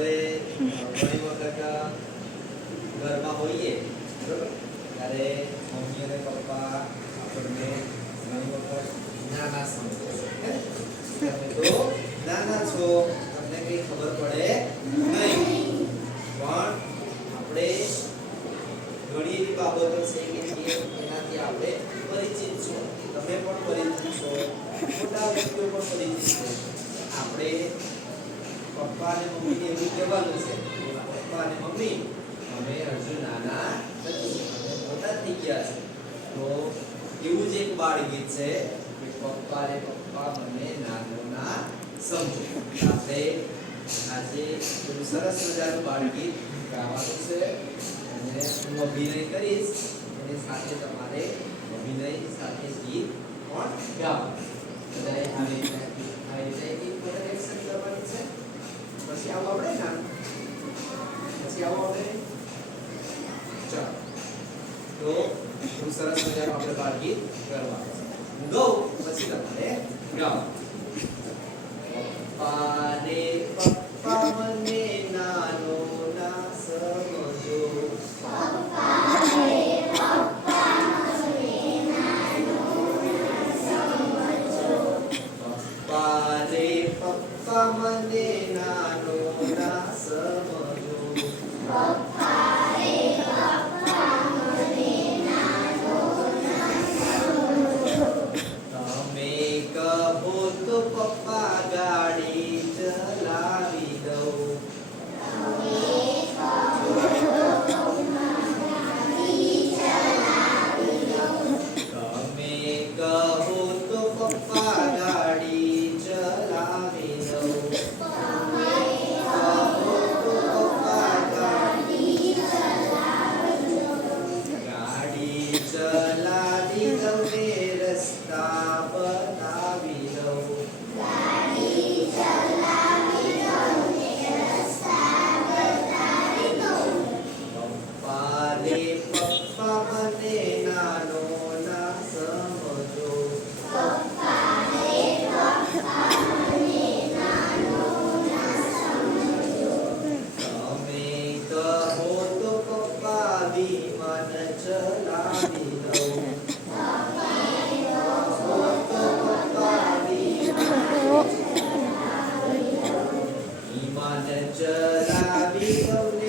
ઘણી વખત ઘરમાં હોઈએ બરોબર ત્યારે મમ્મી અને પપ્પા આપણને ઘણી વખત નાના સમજે છે તમે તો નાના છો તમને કઈ ખબર પડે નહીં પણ આપણે ઘણી એવી બાબતો છે કે એનાથી આપણે પરિચિત છો તમે પણ પરિચિત છો મોટા વ્યક્તિઓ પણ પરિચિત છે આપણે પપ્પા અને મમ્મીને એવું કહેવાનું છે પપ્પા અને મમ્મી અમે હજુ નાના નથી અમે મોટા થઈ ગયા છે તો એવું જ એક બાળ ગીત છે કે પપ્પા રે પપ્પા મને નાનો ના સમજો આપણે આજે થોડું સરસ મજાનું બાળ ગીત ગાવાનું છે અને હું અભિનય કરીશ એની સાથે તમારે અભિનય સાથે ગીત પણ ગાવાનું બધાએ આવી રીતે એક વખત એક્શન કરવાની છે પછી આવો આપણે ના પછી આવો આપણે ચાલો તો ખૂબ સરસ મજાનું આપણે બાળ ગીત કરવાનું હું ગાઉં પછી તમારે ગાઓ પપ્પા રે પપ્પા મને નાનો ના સમજો પપ્પા રે પપ્પા મને નાનો ના સમજો પપ્પા રે પપ્પા મને નાનો ના સમજો પપ્પા રે પપ્પા મને નાનો ના સમજો તમે કહો તો પપ્પા ગાડી ચલાવી દઉં તમે કહો તો પપ્પા ગાડી ચલાવી દઉં તમે કહો તો પપ્પા ગાડી ચલાવી દઉં તમે કહો તો પપ્પા ગાડી ચલાવી દઉં ગાડી ચલાવી દઉં ને રસ્તા બતાવી દઉં ગાડી ચલાવી દઉં ને રસ્તા બતાવી દઉં પપ્પા રે પપ્પા મને નાનો ના સમજો પપ્પા રે પપ્પા મને નાનો ના સમજો તમે કહો તો પપ્પા વિમાન ચલાવી દઉં તમે કહો તો પપ્પા વિમાન ચલાવી દઉં